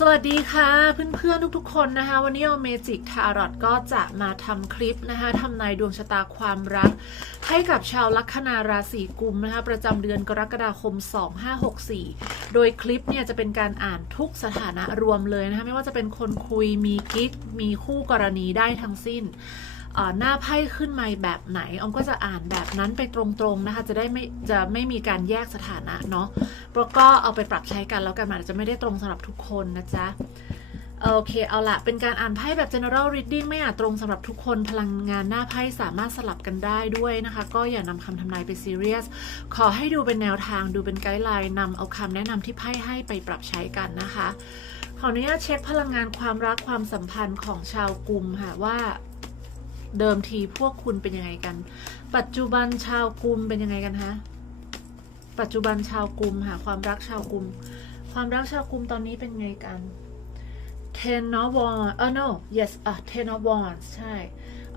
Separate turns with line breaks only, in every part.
สวัสดีค่ะเพื่อนๆทุกๆคนนะคะ วันนี้เอาเมจิกทารอตก็จะมาทำคลิปนะคะทำนายดวงชะตาความรัก ให้กับชาวลัคนาราศีกุมนะคะประจำเดือนกรกฎาคม 2564 โดยคลิปเนี่ยจะเป็นการอ่านทุกสถานะรวมเลยนะคะไม่ว่าจะเป็นคนคุยมีกิ๊กมีคู่กรณีได้ทั้งสิ้น หน้าไพ่ขึ้นมาแบบไหนออมก็จะอ่านแบบนั้นไปตรงๆนะคะ จะได้ไม่จะไม่มีการแยกสถานะเนาะแล้วก็เอาไปปรับใช้กันแล้วกันมันอาจจะไม่ได้ตรงสำหรับทุกคนนะจ๊ะโอเค เอาละเป็นการอ่านไพ่แบบ general reading ไม่อาจตรงสำหรับทุกคนพลังงานหน้าไพ่สามารถสลับกันได้ด้วยนะคะ ก็อย่านำคำทำนายไปซีเรียส ขอให้ดูเป็นแนวทางดูเป็นไกด์ไลน์นำเอาคำแนะนำที่ไพ่ให้ไปปรับใช้กันนะคะ ขออนุญาตเช็คพลังงานความรักความสัมพันธ์ของชาวกลุ่มค่ะว่า เดิมทีพวกคุณเป็นยังไงกัน ปัจจุบันชาวกุมเป็นยังไงกันฮะปัจจุบันชาวกุมค่ะความรักชาวกุม ความรักชาวกุมตอนนี้เป็นไงกัน Ten of Wands เออ no yes อะ Ten of Wands ใช่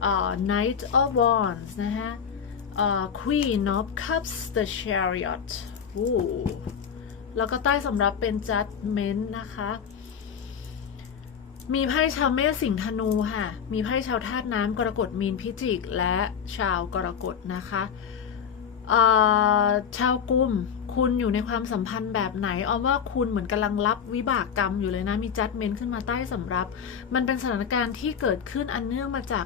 อ่า Knight of Wands นะฮะอ่า Queen of Cups the Chariot อู้แล้วก็ใต้สำรับเป็น Judgment นะคะ มีไพ่ชาวเมษสิงห์ธนูค่ะ มีไพ่ชาวธาตุน้ำกรกฎมีนพิจิก และชาวกรกฎนะคะชาวกุมคุณอยู่ในความสัมพันธ์แบบไหนออมว่าคุณเหมือนกำลังรับวิบากกรรมอยู่เลยนะ มีจัดเมนต์ขึ้นมาใต้สำรับ มันเป็นสถานการณ์ที่เกิดขึ้นอันเนื่องมาจาก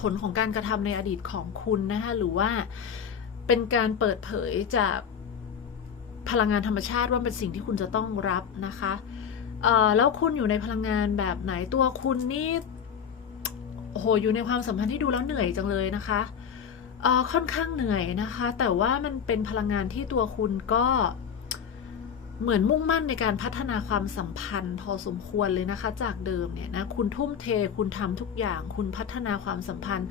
ผลของการกระทำในอดีตของคุณนะคะหรือว่าเป็นการเปิดเผยจากพลังงานธรรมชาติว่าเป็นสิ่งที่คุณจะต้องรับนะคะ เอ่อแล้วคุณอยู่ในพลังงานแบบไหนตัวคุณนี่โอ้โหอยู่ในความสัมพันธ์ที่ดูแล้วเหนื่อยจังเลยนะคะเอ่อค่อนข้างเหนื่อยนะคะ แต่ว่ามันเป็นพลังงานที่ตัวคุณก็เหมือนมุ่งมั่นในการพัฒนาความสัมพันธ์ พอสมควรเลยนะคะ จากเดิมเนี่ยนะคุณทุ่มเทคุณทำทุกอย่าง คุณพัฒนาความสัมพันธ์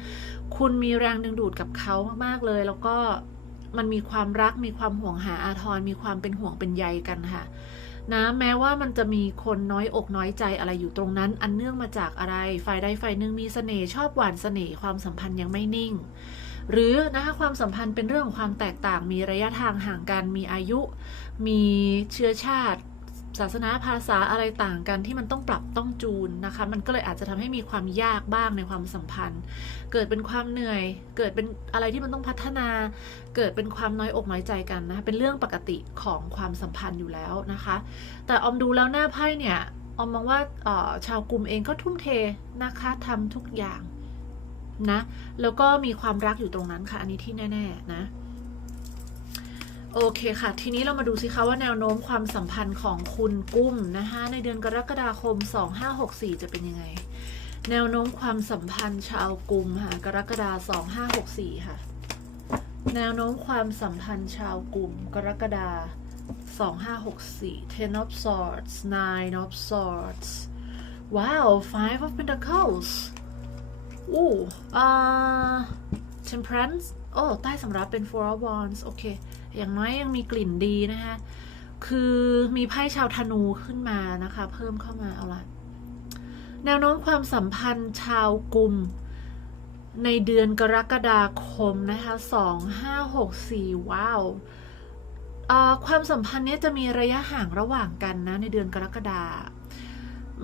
คุณมีแรงดึงดูดกับเขามากๆเลย แล้วก็มันมีความรักมีความห่วงหาอาทรมีความเป็นห่วงเป็นใยกันค่ะ นะแม้ว่ามันจะมีคนน้อยอกน้อยใจอะไรอยู่ตรงนั้น อันเนื่องมาจากอะไรฝ่ายใดฝ่ายหนึ่งมีเสน่ห์ชอบหวานเสน่ห์ความสัมพันธ์ยังไม่นิ่ง หรือนะคะความสัมพันธ์เป็นเรื่องของความแตกต่างมีระยะทางห่างกันมีอายุ มีเชื้อชาติ ศาสนาภาษาอะไรต่างกันที่มันต้องปรับต้องจูนนะคะ มันก็เลยอาจจะทำให้มีความยากบ้างในความสัมพันธ์ เกิดเป็นความเหนื่อย เกิดเป็นอะไรที่มันต้องพัฒนา เกิดเป็นความน้อยอกน้อยใจกันนะคะเป็นเรื่องปกติของความสัมพันธ์อยู่แล้วนะคะ แต่ออมดูแล้วหน้าไพ่เนี่ยออมมองว่าออชาวกลุ่มเองก็ทุ่มเทนะคะทำทุกอย่างนะแล้วก็มีความรักอยู่ตรงนั้นค่ะ อันนี้ที่แน่ ๆ นะ โอเคค่ะ ทีนี้เรามาดูสิคะว่าแนวโน้มความสัมพันธ์ของคุณกุ้มนะคะในเดือนกรกฎาคม 2564 จะเป็นยังไง แนวโน้มความสัมพันธ์ชาวกุมค่ะกรกฎาคม 2564 ค่ะ แนวโน้มความสัมพันธ์ชาวกลุ่มกรกฎาคม 2564 Ten of Swords Nine of Swords Wow Five of Pentacles อู้อ่า Temperance โอ้ใต้สำรับเป็น Four of Wands โอเค อย่างน้อยยังมีกลิ่นดีนะคะ คือมีไพ่ชาวธนูขึ้นมานะคะ เพิ่มเข้ามาเอาละแนวโน้มความสัมพันธ์ชาวกลุ่มในเดือนกรกฎาคมนะคะสองห้าหกสี่ว้าวความสัมพันธ์นี้จะมีระยะห่างระหว่างกันนะ ในเดือนกรกฎา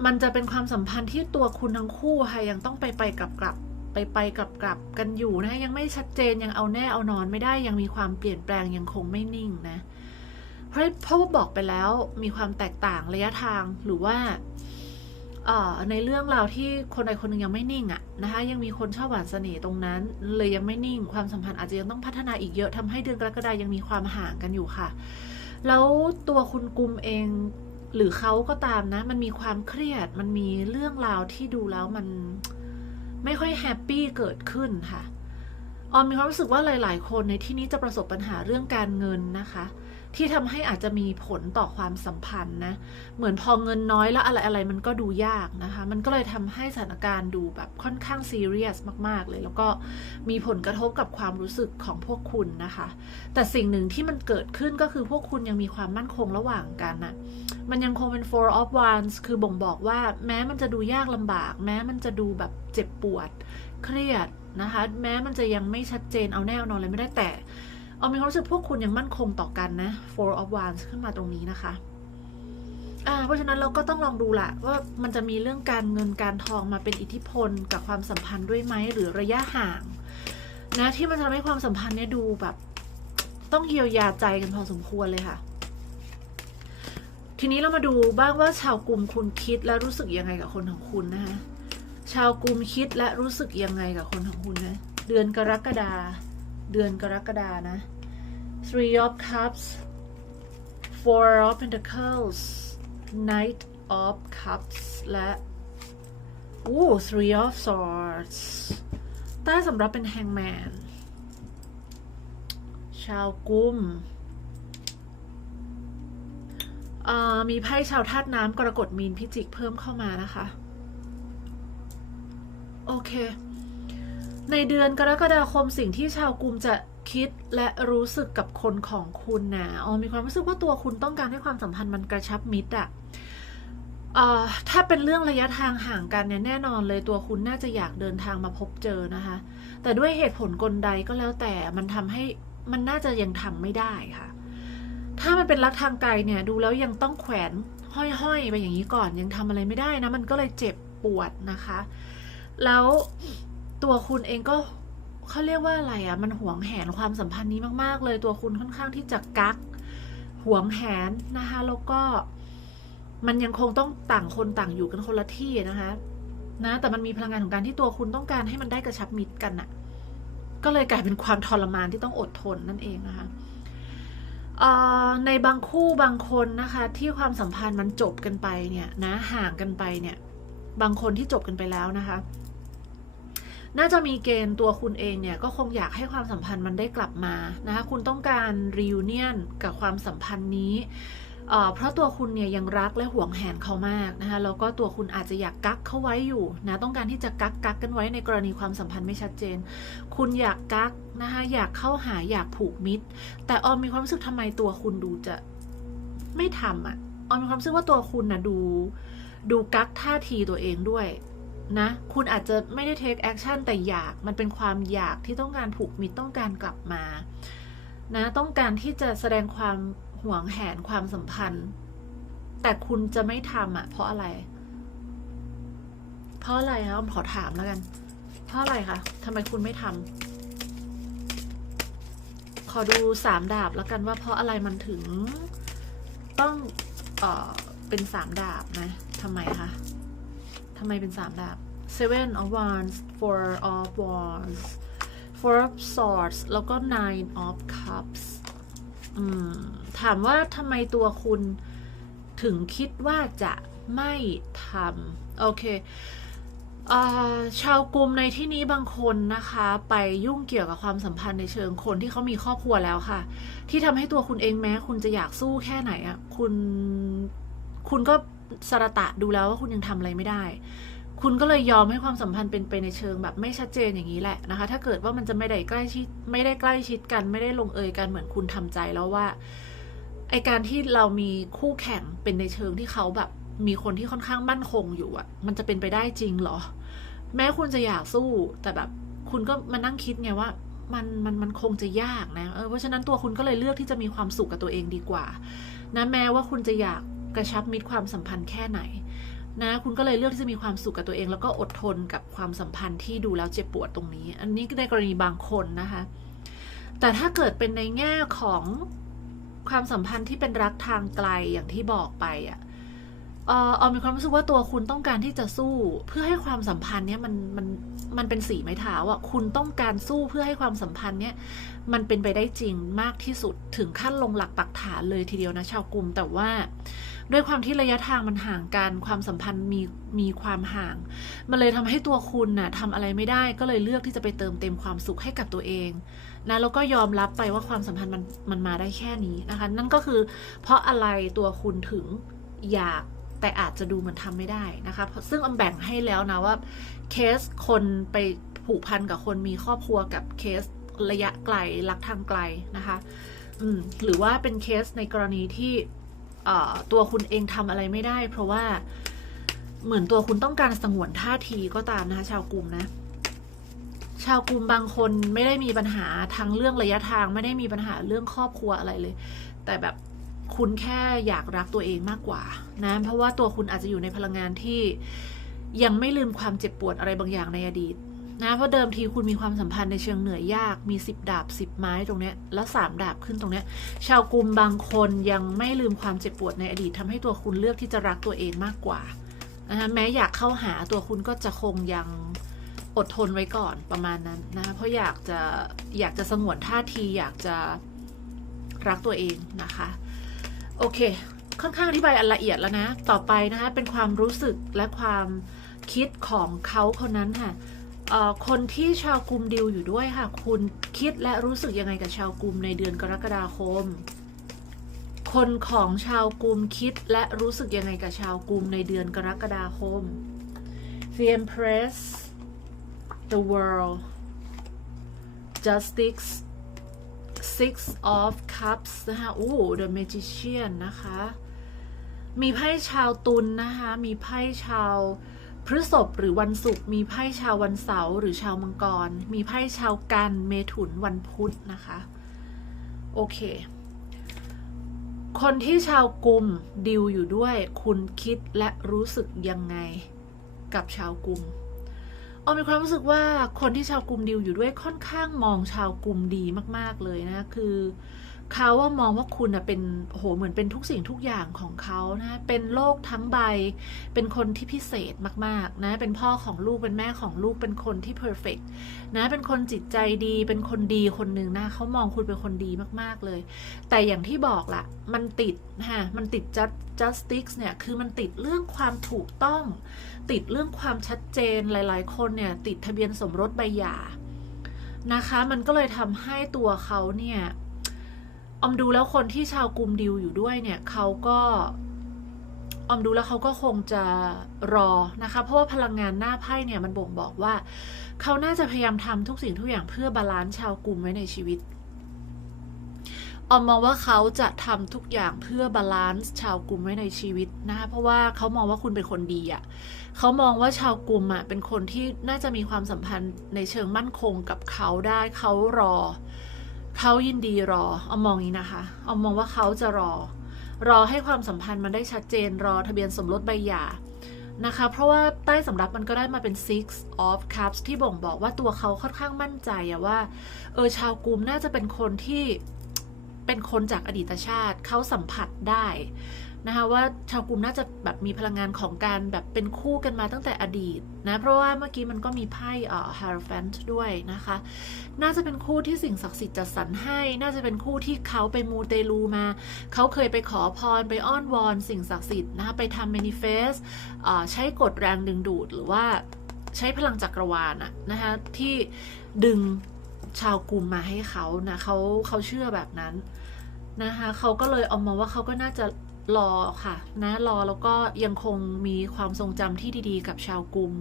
มันจะเป็นความสัมพันธ์ที่ตัวคุณทั้งคู่ค่ะยังต้องไปไปกลับกลับ ไปไปกลับกลับกันอยู่นะ ยังไม่ชัดเจนยังเอาแน่เอานอนไม่ได้ยังมีความเปลี่ยนแปลงยังคงไม่นิ่งนะ เพราะเพราะว่าบอกไปแล้วมีความแตกต่างระยะทางหรือว่าออในเรื่องราวที่คนใดคนหนึ่งยังไม่นิ่งอะนะคะยังมีคนชอบหวานเสน่ห์ตรงนั้น เลยยังไม่นิ่งความสัมพันธ์อาจจะยังต้องพัฒนาอีกเยอะทำให้เดือนกรกฎายังมีความห่างกันอยู่ค่ะ แล้วตัวคุณกุมเองหรือเขาก็ตามนะ มันมีความเครียดมันมีเรื่องราวที่ดูแล้วมัน ไม่ค่อยแฮปปี้เกิดขึ้นค่ะ ออมมีความรู้สึกว่าหลาย ๆ คนในที่นี้จะประสบปัญหาเรื่องการเงินนะคะ ที่ทำให้อาจจะมีผลต่อความสัมพันธ์นะ เหมือนพอเงินน้อยแล้วอะไรอะไรมันก็ดูยากนะคะ มันก็เลยทำให้สถานการณ์ดูแบบค่อนข้างซีเรียสมาก ๆ เลย แล้วก็มีผลกระทบกับความรู้สึกของพวกคุณนะคะ แต่สิ่งหนึ่งที่มันเกิดขึ้นก็คือพวกคุณยังมีความมั่นคงระหว่างกันนะมันยังคงเป็น four of wands คือบ่งบอกว่าแม้มันจะดูยากลำบาก แม้มันจะดูแบบเจ็บปวด เครียดนะคะ แม้มันจะยังไม่ชัดเจนเอาแน่เอานอนเลยไม่ได้แต่ เอามีความรู้สึกพวกคุณยังมั่นคงต่อกันนะ four of wands ขึ้นมาตรงนี้นะคะอ่าเพราะฉะนั้นเราก็ต้องลองดูละว่ามันจะมีเรื่องการเงินการทองมาเป็นอิทธิพลกับความสัมพันธ์ด้วยไหมหรือระยะห่างนะที่มันจะทำให้ความสัมพันธ์เนี่ยดูแบบ ต้องเยียวยาใจกันพอสมควรเลยค่ะ ทีนี้เรามาดูบ้างว่าชาวกลุ่มคุณคิดและรู้สึกยังไงกับคนของคุณนะคะชาวกลุ่มคิดและรู้สึกยังไงกับคนของคุณนะเดือนกรกฎา เดือนกรกฎานะ three of cups four of pentacles knight of cups และอู้ three of swords ใต้สำหรับเป็น hangman ชาวกุมมีไพ่ชาวธาตุน้ำกรกฎมีนพิจิกเพิ่มเข้ามานะคะ โอเค ในเดือนกรกฎาคมสิ่งที่ชาวกุมจะคิดและรู้สึกกับคนของคุณนะอ๋อมีความรู้สึกว่าตัวคุณต้องการให้ความสัมพันธ์มันกระชับมิตรอะเอ่อถ้าเป็นเรื่องระยะทางห่างกันเนี่ยแน่นอนเลยตัวคุณน่าจะอยากเดินทางมาพบเจอนะคะ แต่ด้วยเหตุผลกลใดก็แล้วแต่มันทำให้มันน่าจะยังทำไม่ได้ค่ะ ถ้ามันเป็นรักทางไกลเนี่ยดูแล้วยังต้องแขวนห้อยๆไปอย่างนี้ก่อนยังทำอะไรไม่ได้นะมันก็เลยเจ็บปวดนะคะ แล้ว ตัวคุณเองก็เขาเรียกว่าอะไรอะ่ะ มันหวงแหนความสัมพันธ์นี้มาก ๆ เลยตัวคุณค่อนข้างที่จะกักหวงแหนนะคะ แล้วก็มันยังคงต้องต่างคนต่างอยู่กันคนละที่นะคะ นะ แต่มันมีพลังงานของการที่ตัวคุณต้องการให้มันได้กระชับมิตรกันน่ะ ก็เลยกลายเป็นความทรมานที่ต้องอดทนนั่นเองนะคะในบางคู่บางคนนะคะ ที่ความสัมพันธ์มันจบกันไปเนี่ยนะห่างกันไปเนี่ย บางคนที่จบกันไปแล้วนะคะ น่าจะมีเกณฑ์ตัวคุณเองเนี่ยก็คงอยากให้ความสัมพันธ์มันได้กลับมานะคะคุณต้องการ reunion กับความสัมพันธ์นี้เพราะตัวคุณเนี่ยยังรักและหวงแหนเขามากนะคะแล้วก็ตัวคุณอาจจะอยากกักเขาไว้อยู่นะต้องการที่จะกักกักกันไว้ในกรณีความสัมพันธ์ไม่ชัดเจน คุณอยากกักนะคะอยากเข้าหาอยากผูกมิตร แต่ออมมีความรู้สึกทำไมตัวคุณดูจะไม่ทำอะออมมีความรู้สึกว่าตัวคุณนะดูดูกักท่าทีตัวเองด้วย นะ คุณอาจจะไม่ได้ take action แต่อยาก มันเป็นความอยากที่ต้องการผูกมิตรต้องการกลับมา นะ ต้องการที่จะแสดงความห่วงแหนความสัมพันธ์ แต่คุณจะไม่ทำอะ เพราะอะไร เพราะอะไรคะขอถามแล้วกัน เพราะอะไรคะทำไมคุณไม่ทำขอดูสามดาบแล้วกันว่าเพราะอะไรมันถึงต้อง เออเป็นสามดาบนะทำไมคะ ทำไมเป็นสามดาบ seven of wands four of wands four of swords แล้วก็ nine of cups อืมถามว่าทำไมตัวคุณถึงคิดว่าจะไม่ทำโอเคอ่อชาวกลุ่มในที่นี้บางคนนะคะ ไปยุ่งเกี่ยวกับความสัมพันธ์ในเชิงคนที่เขามีครอบครัวแล้วค่ะ ที่ทำให้ตัวคุณเองแม้ คุณจะอยากสู้แค่ไหนอะคุณคุณก็ สระตะดูแล้วว่าคุณยังทำอะไรไม่ได้ คุณก็เลยยอมให้ความสัมพันธ์เป็นไปในเชิงแบบไม่ชัดเจนอย่างนี้แหละนะคะ ถ้าเกิดว่ามันจะไม่ได้ใกล้ชิดไม่ได้ใกล้ชิดกัน ไม่ได้ลงเอยกันเหมือนคุณทำใจแล้วว่าไอการที่เรามีคู่แข่งเป็นในเชิงที่เขาแบบมีคนที่ค่อนข้างมั่นคงอยู่อะมันจะเป็นไปได้จริงเหรอ แม้คุณจะอยากสู้ แต่แบบคุณก็มานั่งคิดไงว่ามันมันมันคงจะยากนะเออเพราะฉะนั้นตัวคุณก็เลยเลือกที่จะมีความสุขกับตัวเองดีกว่านะแม้ว่าคุณจะอยาก กระชับมิตรความสัมพันธ์แค่ไหนนะคุณก็เลยเลือกที่จะมีความสุขกับตัวเอง แล้วก็อดทนกับความสัมพันธ์ที่ดูแล้วเจ็บปวดตรงนี้ อันนี้ในกรณีบางคนนะคะ แต่ถ้าเกิดเป็นในแง่ของความสัมพันธ์ที่เป็นรักทางไกลอย่างที่บอกไปอะ่ะ เออเอามีความรู้สึกว่าตัวคุณต้องการที่จะสู้ เพื่อให้ความสัมพันธ์เนี้ยมันมันมันเป็นสีไม้เท้าอะคุณต้องการสู้เพื่อให้ความสัมพันธ์เนี้ยมันเป็นไปได้จริงมากที่สุดถึงขั้นลงหลักปักฐานเลยทีเดียวนะชาวกลุ่มแต่ว่า ด้วยความที่ระยะทางมันห่างกันความสัมพันธ์มีมีความห่าง มันเลยทำให้ตัวคุณน่ะทำอะไรไม่ได้ก็เลยเลือกที่จะไปเติมเต็มความสุขให้กับตัวเองนะแล้วก็ยอมรับไปว่าความสัมพันธ์มันมันมาได้แค่นี้นะคะ นั่นก็คือ เพราะอะไรตัวคุณถึงอยาก แต่อาจจะดูเหมือนทำไม่ได้นะคะซึ่งอมแบ่งให้แล้วนะว่าเคสคนไปผูกพันกับคนมีครอบครัวกับเคสระยะไกลรักทางไกลนะคะอืมหรือว่าเป็นเคสในกรณีที่เออตัวคุณเองทำอะไรไม่ได้ เพราะว่าเหมือนตัวคุณต้องการสงวนท่าทีก็ตามนะคะ ชาวกลุ่มนะ ชาวกลุ่มบางคนไม่ได้มีปัญหาทั้งเรื่องระยะทาง ไม่ได้มีปัญหาเรื่องครอบครัวอะไรเลย แต่แบบ คุณแค่อยากรักตัวเองมากกว่านะเพราะว่าตัวคุณอาจจะอยู่ในพลังงานที่ยังไม่ลืมความเจ็บปวดอะไรบางอย่างในอดีตนะเพราะเดิมทีคุณมีความสัมพันธ์ในเชิงเหนื่อยยากมีสิบดาบสิบไม้ตรงเนี้ยแล้วสามดาบขึ้นตรงเนี้ยชาวกลุ่มบางคนยังไม่ลืมความเจ็บปวดในอดีตทำให้ตัวคุณเลือกที่จะรักตัวเองมากกว่านะคะแม้อยากเข้าหาตัวคุณก็จะคงยังอดทนไว้ก่อนประมาณนั้นนะคะเพราะอยากจะอยากจะสงวนท่าทีอยากจะรักตัวเองนะคะ โอเค ค่อนข้างอธิบายอันละเอียดแล้วนะ ต่อไปนะคะ เป็นความรู้สึกและความคิดของเขาคนนั้นค่ะคนที่ชาวกลุ่มดิวอยู่ด้วยค่ะ คุณคิดและรู้สึกยังไงกับชาวกลุ่มในเดือนกรกฎาคม คนของชาวกลุ่มคิดและรู้สึกยังไงกับชาวกลุ่มในเดือนกรกฎาคม The Empress The World Justice Six of Cups นะคะอู้ The Magician นะคะ มีไพ่ชาวตุลนนะคะ มีไพ่ชาวพฤษภหรือวันศุกร์มีไพ่ชาววันเสาร์หรือชาวมังกร มีไพ่ชาวกันเมถุนวันพุธนะคะ โอเค คนที่ชาวกลุ่มดิวอยู่ด้วย คุณคิดและรู้สึกยังไงกับชาวกลุ่ม ออมมีความรู้สึกว่าคนที่ชาวกลุ่มดิวอยู่ด้วยค่อนข้างมองชาวกลุ่มดีมาก ๆ เลยนะ คือ เขาว่ามองว่าคุณนะเป็นโหเหมือนเป็นทุกสิ่งทุกอย่างของเขานะเป็นโลกทั้งใบ เป็นคนที่พิเศษมากๆนะเป็นพ่อของลูกเป็นแม่ของลูกเป็นคนที่เพอร์เฟกนะเป็นคนจิตใจดี เป็นคนดีคนหนึ่งนะเขามองคุณเป็นคนดีมากๆเลย แต่อย่างที่บอกละมันติดนะมันติด just justice เนี่ยคือมันติดเรื่องความถูกต้อง ติดเรื่องความชัดเจนหลายๆ คนเนี่ยติดทะเบียนสมรสใบหย่านะคะ มันก็เลยทำให้ตัวเขาเนี่ย อมดูแล้วคนที่ชาวกลุ่มดิวอยู่ด้วยเนี่ยเขาก็อมดูแล้วเขาก็คงจะรอนะคะ เพราะว่าพลังงานหน้าไพ่เนี่ยมันบ่งบอกว่า เขาน่าจะพยายามทำทุกสิ่งทุกอย่างเพื่อบาลานซ์ชาวกลุ่มไว้ในชีวิตออมมองว่าเขาจะทำทุกอย่างเพื่อบาลานซ์ชาวกลุ่มไว้ในชีวิตนะคะเพราะว่าเขามองว่าคุณเป็นคนดีอะ่ะเขามองว่าชาวกลุ่มอะ่ะเป็นคนที่น่าจะมีความสัมพันธ์ในเชิงมั่นคงกับเขาได้เขารอ เขายินดีรอ เอามองอย่างนี้นะคะ เอามองว่าเขาจะรอ รอให้ความสัมพันธ์มันได้ชัดเจน รอทะเบียนสมรสใบหย่านะคะ เพราะว่าใต้สำรับมันก็ได้มาเป็น six of cups ที่บ่งบอกว่าตัวเขาค่อนข้างมั่นใจอะว่า เออชาวกลุ่มน่าจะเป็นคนที่เป็นคนจากอดีตชาติ เขาสัมผัสได้ นะคะว่าชาวกลุ่มน่าจะแบบมีพลังงานของการแบบเป็นคู่กันมาตั้งแต่อดีตนะเพราะว่าเมื่อกี้มันก็มีไพ่เอ่อ Hierophant ด้วยนะคะ น่าจะเป็นคู่ที่สิ่งศักดิ์สิทธิ์จัดสรรให้ น่าจะเป็นคู่ที่เขาไปมูเตลูมา เขาเคยไปขอพรไปอ้อนวอนสิ่งศักดิ์สิทธิ์นะคะไปทำ manifest เอ่อใช้กฎแรงดึงดูดหรือว่าใช้พลังจักรวาลอะนะคะที่ดึงชาวกลุ่มมาให้เขานะเขาเขาเชื่อแบบนั้นนะคะเขาก็เลยเอามาว่าเขาก็น่าจะ รอค่ะนะรอแล้วก็ยังคงมีความทรงจำที่ดีๆ กับชาวกลุ่ม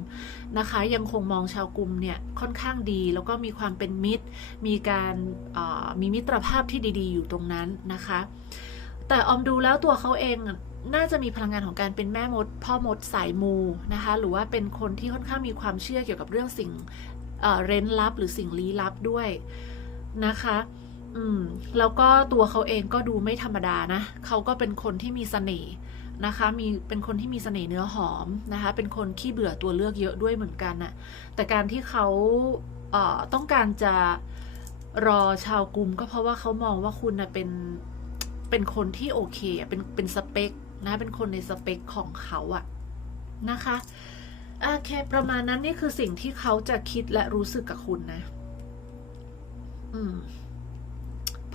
นะคะ ยังคงมองชาวกลุ่มเนี่ยค่อนข้างดี แล้วก็มีความเป็นมิตร มีการมีมิตรภาพที่ดีๆ อยู่ตรงนั้นนะคะ แต่ออมดูแล้วตัวเขาเองน่าจะมีพลังงานของการเป็นแม่มด พ่อมดสายมูนะคะ หรือว่าเป็นคนที่ค่อนข้างมีความเชื่อเกี่ยวกับเรื่องสิ่งเเร้นลับหรือสิ่งลี้ลับด้วยนะคะ อืมแล้วก็ตัวเขาเองก็ดูไม่ธรรมดานะเขาก็เป็นคนที่มีเสน่ห์นะคะมีเป็นคนที่มีเสน่ห์เนื้อหอมนะคะ เป็นคนขี้เบื่อตัวเลือกเยอะด้วยเหมือนกันน่ะแต่การที่เขาเอ่อต้องการจะรอชาวกลุ่มก็เพราะว่าเขามองว่าคุณน่ะเป็นเป็นคนที่โอเคเป็นเป็นสเปคนะเป็นคนในสเปคของเขาอะนะคะโอเคประมาณนั้นนี่คือสิ่งที่เขาจะคิดและรู้สึกกับคุณนะ อืม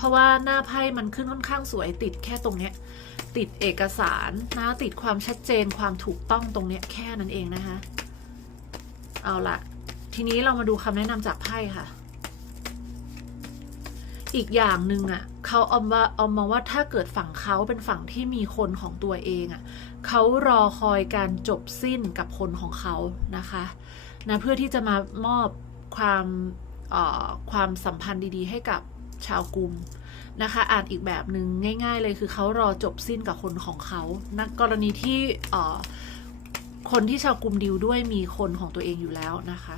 ราะว่าหน้าไพ่มันขึ้นค่อนข้างสวยติดแค่ตรงเนี้ยติดเอกสารนะติดความชัดเจนความถูกต้องตรงเนี้ยแค่นั้นเองนะคะ เอาละทีนี้เรามาดูคำแนะนำจากไพ่ค่ะ อีกอย่างหนึ่งอะเขาเอาว่าเอามาว่าถ้าเกิดฝั่งเขาเป็นฝั่งที่มีคนของตัวเองอะเขารอคอยการจบสิ้นกับคนของเขานะคะนะเพื่อที่จะมามอบความความสัมพันธ์ดีๆ ให้กับ ชาวกลุ่มนะคะ อ่านอีกแบบหนึ่งง่าย ๆ เลยคือเขารอจบสิ้นกับคนของเขานะกรณีที่คนที่ชาวกลุ่มดิวด้วยมีคนของตัวเองอยู่แล้วนะคะ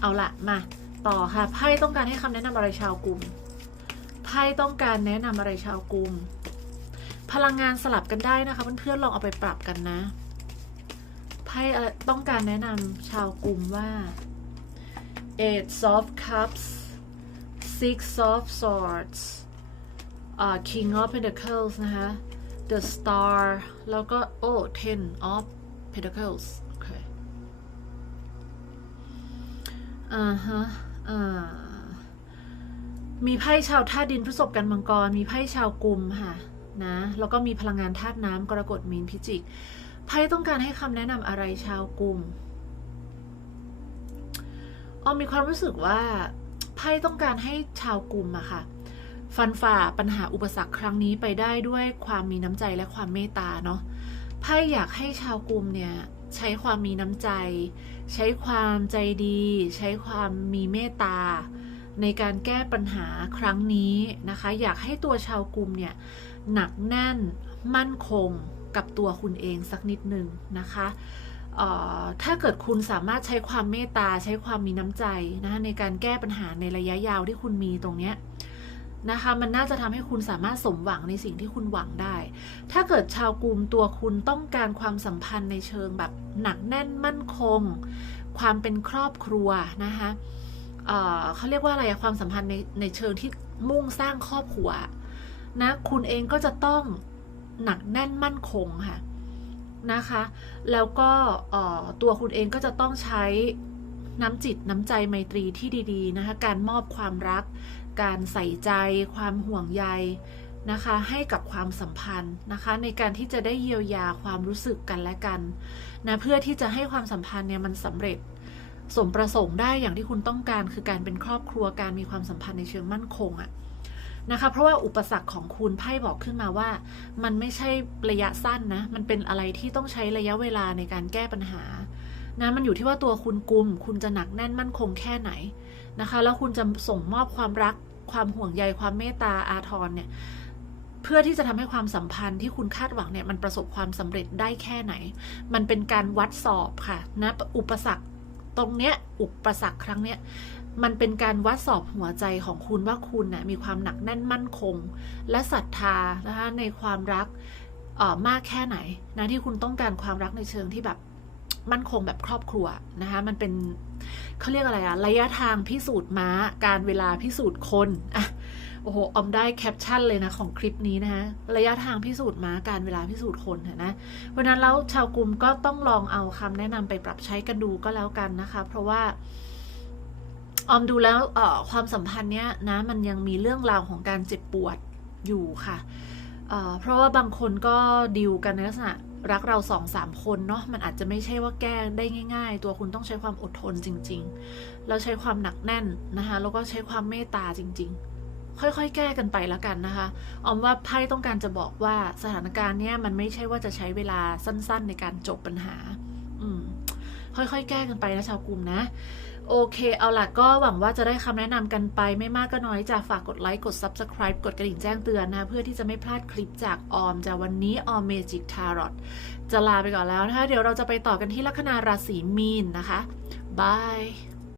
เอาละมาต่อค่ะไพ่ต้องการให้คำแนะนำอะไรชาวกลุ่มไพ่ต้องการแนะนำอะไรชาวกลุ่มพลังงานสลับกันได้นะคะเพื่อนๆลองเอาไปปรับกันนะไพ่ต้องการแนะนำชาวกลุ่มว่า eight soft cups six of swords อ่า king of pentacles นะคะ the star แล้วก็โอ้ ten of pentacles โอเคอ่าฮะอ่ามีไพ่ชาวธาตุดินพฤษภกันมังกร มีไพ่ชาวกลุ่มค่ะนะแล้วก็มีพลังงานธาตุน้ำกรกฎมีนพิจิกไพ่ต้องการให้คำแนะนำอะไรชาวกลุ่มออมมีความรู้สึกว่า ไพ่ต้องการให้ชาวกลุ่มอะค่ะ ฟันฝ่าปัญหาอุปสรรคครั้งนี้ไปได้ด้วยความมีน้ำใจและความเมตตาเนาะไพ่อยากให้ชาวกลุ่มเนี่ยใช้ความมีน้ำใจ ใช้ความใจดี ใช้ความมีเมตตา ในการแก้ปัญหาครั้งนี้นะคะ อยากให้ตัวชาวกลุ่มเนี่ยหนักแน่นมั่นคงกับตัวคุณเองสักนิดหนึ่งนะคะ ถ้าเกิดคุณสามารถใช้ความเมตตาใช้ความมีน้ำใจนะคะในการแก้ปัญหาในระยะยาวที่คุณมีตรงเนี้ยนะคะมันน่าจะทำให้คุณสามารถสมหวังในสิ่งที่คุณหวังได้ ถ้าเกิดชาวกลุ่มตัวคุณต้องการความสัมพันธ์ในเชิงแบบหนักแน่นมั่นคง ความเป็นครอบครัวนะคะเเขาเรียกว่าอะไรความสัมพันธ์ในในเชิงที่มุ่งสร้างครอบครัวนะคุณเองก็จะต้องหนักแน่นมั่นคงค่ะ นะคะ แล้วก็ตัวคุณเองก็จะต้องใช้น้ำจิตน้ำใจไมตรีที่ดีๆนะคะการมอบความรัก การใส่ใจ ความห่วงใยนะคะให้กับความสัมพันธ์นะคะในการที่จะได้เยียวยาความรู้สึกกันและกันนะเพื่อที่จะให้ความสัมพันธ์เนี่ยมันสำเร็จสมประสงค์ได้อย่างที่คุณต้องการคือการเป็นครอบครัวการมีความสัมพันธ์ในเชิงมั่นคงอะ นะคะ เพราะว่าอุปสรรคของคุณไพ่บอกขึ้นมาว่า มันไม่ใช่ระยะสั้นนะ มันเป็นอะไรที่ต้องใช้ระยะเวลาในการแก้ปัญหานะมันอยู่ที่ว่าตัวคุณกลุ่ม คุณจะหนักแน่นมั่นคงแค่ไหนนะคะ แล้วคุณจะส่งมอบความรัก ความห่วงใยความเมตตาอาทรเนี่ยเพื่อที่จะทำให้ความสัมพันธ์ที่คุณคาดหวังเนี่ยมันประสบความสำเร็จได้แค่ไหน มันเป็นการวัดสอบค่ะนะอุปสรรคตรงเนี้ยอุปสรรคครั้งเนี้ย มันเป็นการวัดสอบหัวใจของคุณว่าคุณนะ่ะมีความหนักแน่นมั่นคง และศรัทธานะคะในความรักออมากแค่ไหนนะที่คุณต้องการความรักในเชิงที่แบบมั่นคงแบบครอบครัวนะคะมันเป็นเขาเรียกอะไรอะระยะทางพิสูจน์ม้า การเวลาพิสูจน์คนอะโอ้โหออมได้แคปชั่นเลยนะของคลิปนี้นะฮะระยะทางพิสูจน์ม้าการเวลาพิสูจน์คนเห็นะเพราะฉะนั้นแล้วชาวกลุ่มก็ต้องลองเอาคำแนะนำไปปรับใช้กันดูก็แล้วกันนะคะ เพราะว่า ออมดูแล้วความสัมพันธ์เนี้ยนะมันยังมีเรื่องราวของการเจ็บปวดอยู่ค่ะเเพราะว่าบางคนก็ดิวกันในลักษณะรักเราสองสามคนเนาะมันอาจจะไม่ใช่ว่าแก้ได้ง่าย ๆ ตัวคุณต้องใช้ความอดทนจริงๆแล้วใช้ความหนักแน่นนะคะแล้วก็ใช้ความเมตตาจริง ๆ ค่อยๆ แก้กันไปแล้วกันนะคะออมว่าไพ่ต้องการจะบอกว่าสถานการณ์เนี้ยมันไม่ใช่ว่าจะใช้เวลาสั้น ๆ ในการจบปัญหา อืมค่อยๆ แก้กันไปนะชาวกลุ่มนะ โอเค เอาล่ะก็หวังว่าจะได้คำแนะนำกันไปไม่มากก็น้อยจะฝากกดไลค์ กด Subscribe กดกระดิ่งแจ้งเตือนนะ เพื่อที่จะไม่พลาดคลิปจากออมจากวันนี้ออมเมจิกทารอตจะลาไปก่อนแล้วนะคะ เดี๋ยวเราจะไปต่อกันที่ลัคนาราศีมีนนะคะบาย